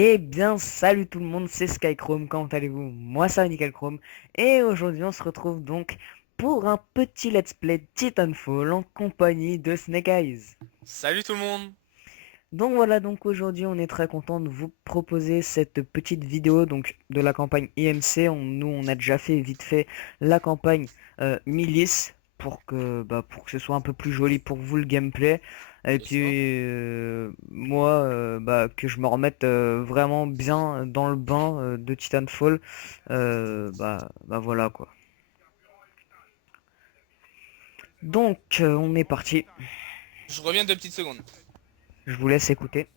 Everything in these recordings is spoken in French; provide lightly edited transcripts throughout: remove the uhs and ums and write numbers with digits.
Eh bien, salut tout le monde, c'est Skychrome, comment allez-vous? Moi, ça va nickel Chrome, et aujourd'hui, on se retrouve donc pour un petit let's play Titanfall en compagnie de Snake Eyes. Salut tout le monde! Donc voilà, donc aujourd'hui, on est très content de vous proposer cette petite vidéo donc de la campagne IMC. Nous, on a déjà fait vite fait la campagne Milice pour que ce soit un peu plus joli pour vous le gameplay. Et C'est ça. puis moi, que je me remette vraiment bien dans le bain de Titanfall. Voilà quoi. Donc on est parti. Je reviens 2 petites secondes. Je vous laisse écouter.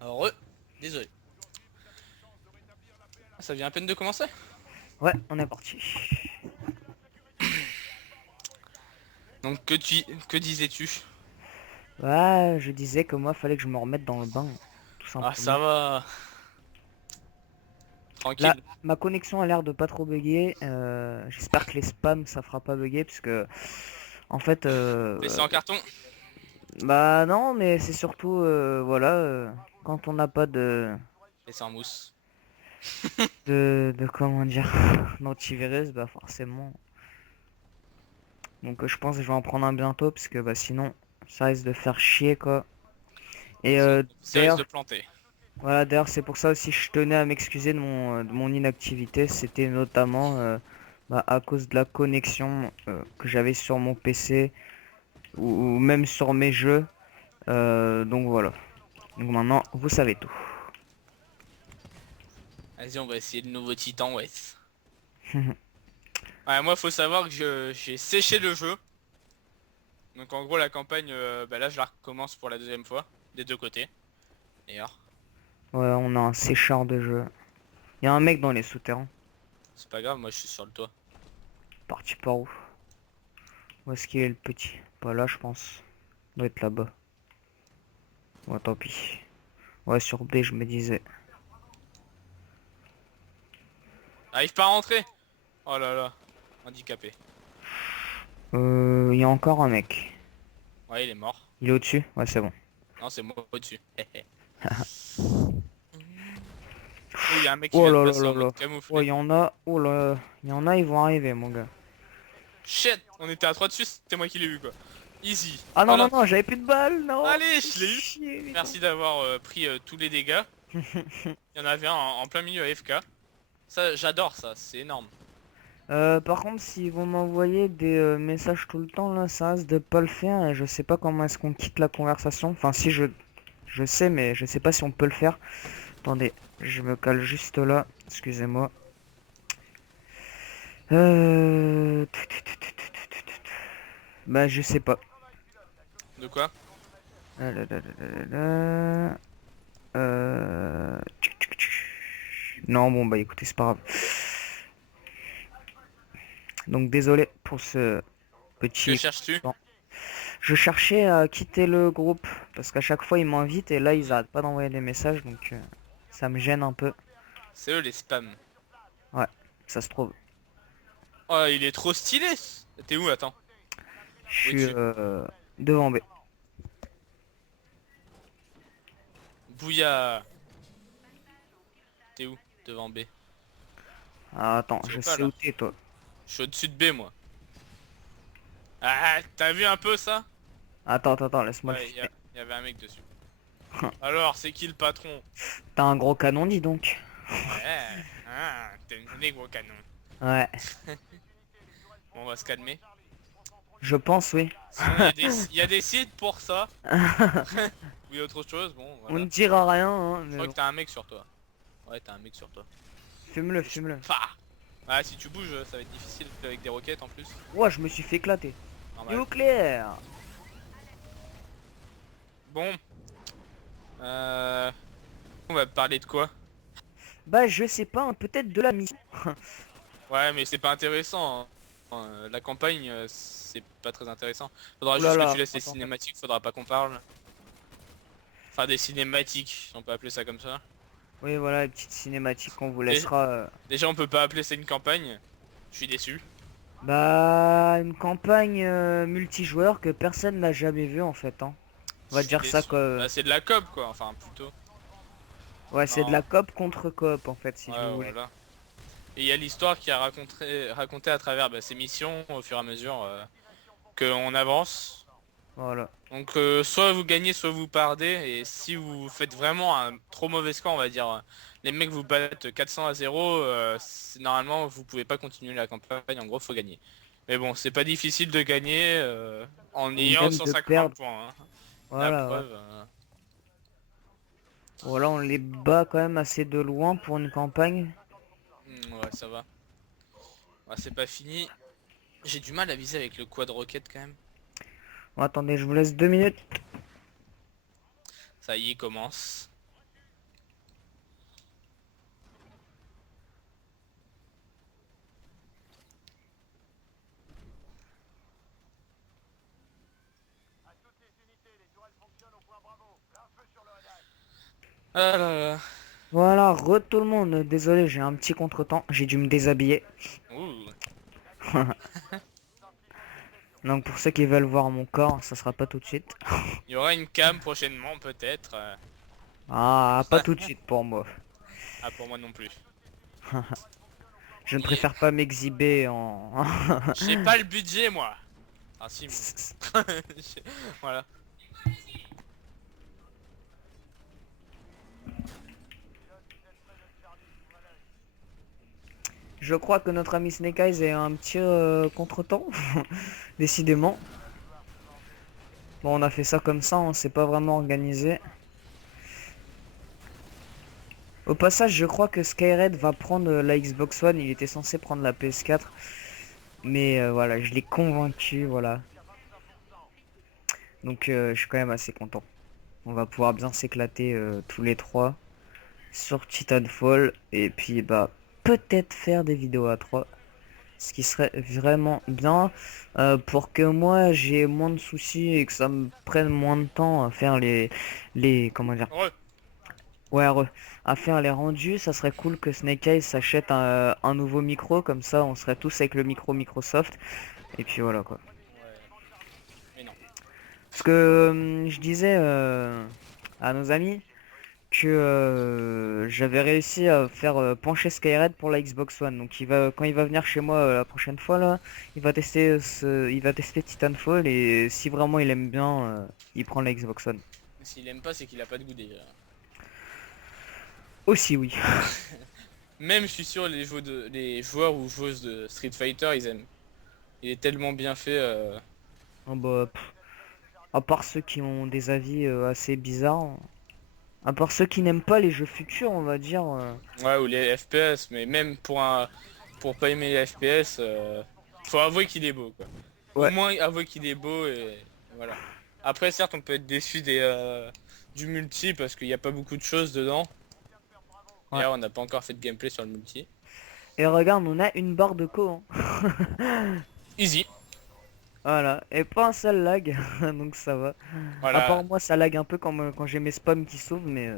Alors, désolé. Ça vient à peine de commencer? Ouais, on est parti. Donc, que disais-tu? Ouais, je disais que moi, fallait que je me remette dans le bain, tout Ah, ça simplement. va. Là, Tranquille. ma connexion a l'air de pas trop bugger. J'espère que les spams, ça fera pas bugger, parce que, en fait, Laissez en carton. bah non, mais c'est surtout, voilà, quand on n'a pas Laissez en mousse. de comment dire, d'antivirus, bah forcément. Donc je pense que je vais en prendre un bientôt, parce que bah sinon, ça risque de faire chier, quoi. Et Ça risque de d'ailleurs, planter. voilà, d'ailleurs, c'est pour ça aussi que je tenais à m'excuser de mon inactivité. C'était notamment à cause de la connexion que j'avais sur mon PC ou même sur mes jeux. Donc voilà. Donc maintenant, vous savez tout. Vas-y, on va essayer le nouveau titan, ouais. Ouais, moi, faut savoir que j'ai séché le jeu. Donc, en gros, la campagne, bah là, je la recommence pour la deuxième fois. Des deux côtés, d'ailleurs. Ouais, on a un séchard de jeu. Il y a un mec dans les souterrains. C'est pas grave, moi, je suis sur le toit. Parti par où? Où est-ce qu'il est le petit? Pas là, je pense. Il doit être là-bas. Ouais, tant pis. Ouais, sur B, je me disais. Arrive pas à rentrer! Oh là là. Handicapé. Il y a encore un mec. Ouais, il est mort. Il est au-dessus? Ouais, c'est bon. Non, c'est moi au-dessus. Oh, il y a un mec qui Oh vient de là là passer là en là. mode Oh, camouflé. il y en a. Oh là. Il y en a, ils vont arriver, mon gars. Shit! On était à 3 dessus, c'était moi qui l'ai eu quoi. Easy. Ah non, non, Voilà. non, j'avais plus de balles, non. Allez, Fais je l'ai eu. chier, putain. Merci d'avoir pris tous les dégâts. Il y en avait un en plein milieu AFK. Ça, j'adore ça, c'est énorme. Par contre, s'ils vont m'envoyer des messages tout le temps, là, ça risque de pas le faire et je sais pas comment est-ce qu'on quitte la conversation. Enfin, si je sais, mais je sais pas si on peut le faire. Attendez, je me cale juste là. Excusez-moi. Euh... Bah, je sais pas. De quoi? Ah là là là là là là. Non, bon, bah écoutez, c'est pas grave. Donc, désolé pour ce Que petit cherches-tu? contretemps. Je cherchais à quitter le groupe parce qu'à chaque fois ils m'invitent et là ils arrêtent pas d'envoyer des messages donc ça me gêne un peu. C'est eux les spams. Ouais, ça se trouve. Oh, il est trop stylé! T'es où? Attends. Je suis Au-dessus. devant B. Bouya. T'es où? Devant B. Ah, attends, Tu je vois pas sais là? où t'es toi. Je suis au-dessus de B moi. Ah, t'as vu un peu ça? Attends, laisse-moi le Ouais, filmer. y avait un mec dessus. Alors, c'est qui le patron? T'as un gros canon dis donc. Ouais, t'es une journée gros canon. Ouais, Bon, on va se calmer. je pense oui. Sinon, il y a des sites pour ça. Ou il y a autre chose, bon, On ne voilà. dira rien hein, Je mais crois que bon. t'as un mec sur toi. Ouais, t'as un mec sur toi. Fume-le, Bouge fume-le. pas. Ah, si tu bouges, ça va être difficile avec des roquettes en plus. Ouah, je me suis fait éclater. Normal. Nucléaire. Bon, on va parler de quoi? Bah je sais pas, hein, peut-être de la mission. Ouais, mais c'est pas intéressant, hein. La campagne, c'est pas très intéressant. Faudra Ouh là juste que tu là, laisses les attends. cinématiques, faudra pas qu'on parle. Enfin, des cinématiques, on peut appeler ça comme ça. Oui voilà, une petite cinématique qu'on vous Déjà, laissera. déjà, on peut pas appeler ça une campagne. Je suis déçu. Bah une campagne multijoueur que personne n'a jamais vue en fait, hein. On Je va suis dire ça déçu. quoi. Bah, c'est de la coop, quoi. Enfin, plutôt. Ouais, c'est de Non, la coop contre coop en fait, si ouais, vous voulez. voilà. Et il y a l'histoire qui a raconté à travers ces missions au fur et à mesure qu'on avance. Voilà. Donc soit vous gagnez, soit vous perdez. Et si vous faites vraiment un trop mauvais score, on va dire, les mecs vous battent 400-0, normalement vous pouvez pas continuer la campagne. En gros, faut gagner. Mais bon, c'est pas difficile de gagner en Ou ayant même de 150 perdre. points, hein. La Voilà, ouais. preuve. Voilà, on les bat quand même assez de loin pour une campagne. Ouais, ça va. Ouais, c'est pas fini. J'ai du mal à viser avec le quad rocket quand même. Bon, attendez, je vous laisse 2 minutes. Ça y est, commence. Ah là là. Voilà, tout le monde. Désolé, j'ai un petit contretemps. J'ai dû me déshabiller. Ouh. Donc pour ceux qui veulent voir mon corps, ça sera pas tout de suite. Il y aura une cam prochainement peut-être. Ah, pas tout de suite pour moi. Ah, pour moi non plus. Je ne Et préfère pas m'exhiber en... j'ai pas le budget moi. Ah si mais... Voilà. Je crois que notre ami Snake Eyes est un petit contretemps. Décidément. Bon, on a fait ça comme ça, on s'est pas vraiment organisé. Au passage, je crois que Skyred va prendre la Xbox One. Il était censé prendre la PS4. Mais voilà, je l'ai convaincu, voilà. Donc je suis quand même assez content. On va pouvoir bien s'éclater tous les trois sur Titanfall. Et puis bah peut-être faire des vidéos à 3. Ce qui serait vraiment bien pour que moi j'ai moins de soucis et que ça me prenne moins de temps à faire les comment dire, Re. ouais, à faire les rendus. Ça serait cool que Snake Eyes s'achète un nouveau micro, comme ça on serait tous avec le micro Microsoft et puis voilà quoi. Ouais. Mais non. Parce que je disais à nos amis que j'avais réussi à faire pencher Skyred pour la Xbox One. Donc quand il va venir chez moi la prochaine fois là, il va tester Titanfall et si vraiment il aime bien, il prend la Xbox One. S'il aime pas c'est qu'il a pas de goût déjà. Aussi oui. Même je suis sûr les joueurs ou joueuses de Street Fighter ils aiment. Il est tellement bien fait. Oh, bah, à part ceux qui ont des avis assez bizarres, à part ceux qui n'aiment pas les jeux futurs, on va dire. Ouais, ou les FPS, mais même pour pas aimer les FPS, faut avouer qu'il est beau quoi. Au Ouais, moins avouer qu'il est beau et voilà. Après certes on peut être déçu du multi parce qu'il n'y a pas beaucoup de choses dedans. ouais. D'ailleurs on n'a pas encore fait de gameplay sur le multi. Et regarde, on a une barre de co, hein. Easy. Voilà, et pas un seul lag, donc ça va. À part Voilà. moi, ça lag un peu quand j'ai mes spams qui s'ouvrent, mais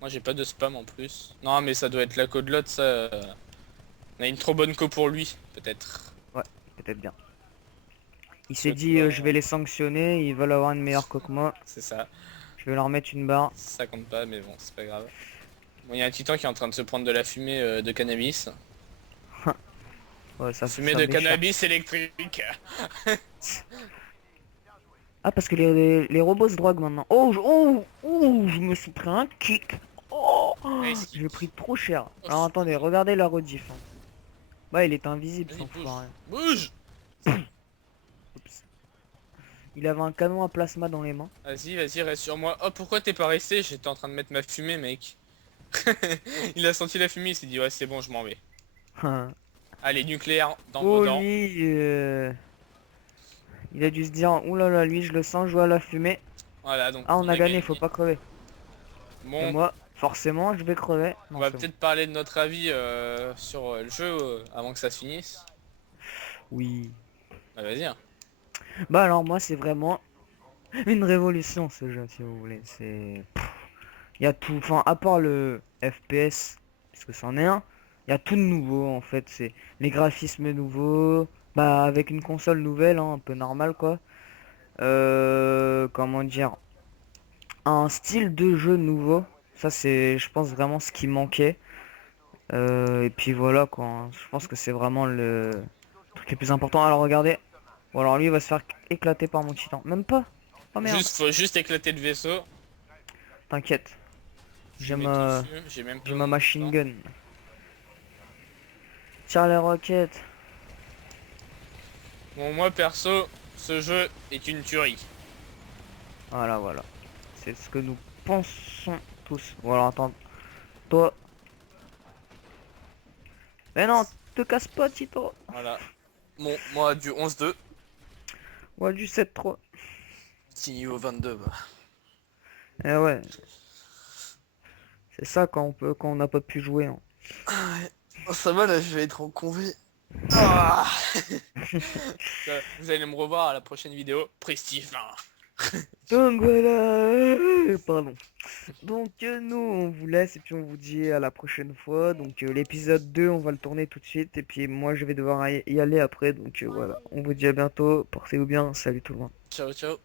Moi j'ai pas de spam en plus. Non mais ça doit être la codelote ça. On a une trop bonne co pour lui, peut-être. ouais, peut-être bien. Il s'est Soit dit, pas... je vais les sanctionner, ils veulent avoir une meilleure co que moi. C'est ça. Je vais leur mettre une barre. Ça compte pas mais bon c'est pas grave. Bon il y a un titan qui est en train de se prendre de la fumée de cannabis. Ouais, Fumée ça de déchire. cannabis électrique. Ah, parce que les robots se droguent maintenant. Oh, je me suis pris un kick. Oh, Nice j'ai kick. pris trop cher. Oh, Alors attendez, regardez la rediff, hein. Bah, il est invisible, vas-y sans bouge. foire. Bouge. Oups. Il avait un canon à plasma dans les mains. Vas-y, reste sur moi. Oh pourquoi t'es pas resté? J'étais en train de mettre ma fumée mec. Il a senti la fumée, il s'est dit ouais c'est bon je m'en vais. Allez nucléaire Oh, dedans. lui, il a dû se dire, ouh là là, lui, je le sens jouer à la fumée. Voilà, donc Ah, on on a a gagné, gagné. faut pas crever. Et Bon, moi, forcément, je vais crever. on Non, va c'est bon. peut-être parler de notre avis sur le jeu avant que ça se finisse. Oui. Bah vas-y, hein. Bah alors moi, c'est vraiment une révolution ce jeu, si vous voulez. C'est... Il y a tout, enfin, à part le FPS, puisque c'en est un, il y a tout de nouveau en fait. C'est les graphismes nouveaux, bah avec une console nouvelle, hein, un peu normal quoi. Comment dire, un style de jeu nouveau. Ça c'est, je pense vraiment ce qui manquait. Et puis voilà quoi. Hein. Je pense que c'est vraiment le truc le plus important. Alors regardez. Bon alors lui il va se faire éclater par mon titan. Même pas. Oh merde. Faut juste éclater le vaisseau. T'inquiète. Je lui J'ai mets tout ma, dessus, j'ai même j'ai pas ma mon machine temps. gun. Tire les roquettes. Bon, moi perso, ce jeu est une tuerie. Voilà, voilà. C'est ce que nous pensons tous. Voilà, attends. Toi. Mais non, te casse pas, Tito. Voilà. Bon, moi du 11-2, Ouais, du 7-3. petit niveau 22, bah. Eh ouais, c'est ça quand on peut, quand on n'a pas pu jouer. Hein. Ah ouais. Oh, ça va là, je vais être en congé. Ah. Vous allez me revoir à la prochaine vidéo. Prestige 20. Donc voilà. Pardon. Donc nous, on vous laisse et puis on vous dit à la prochaine fois. Donc l'épisode 2, on va le tourner tout de suite. Et puis moi, je vais devoir y aller après. Donc voilà. On vous dit à bientôt. Portez-vous bien. Salut tout le monde. Ciao, ciao.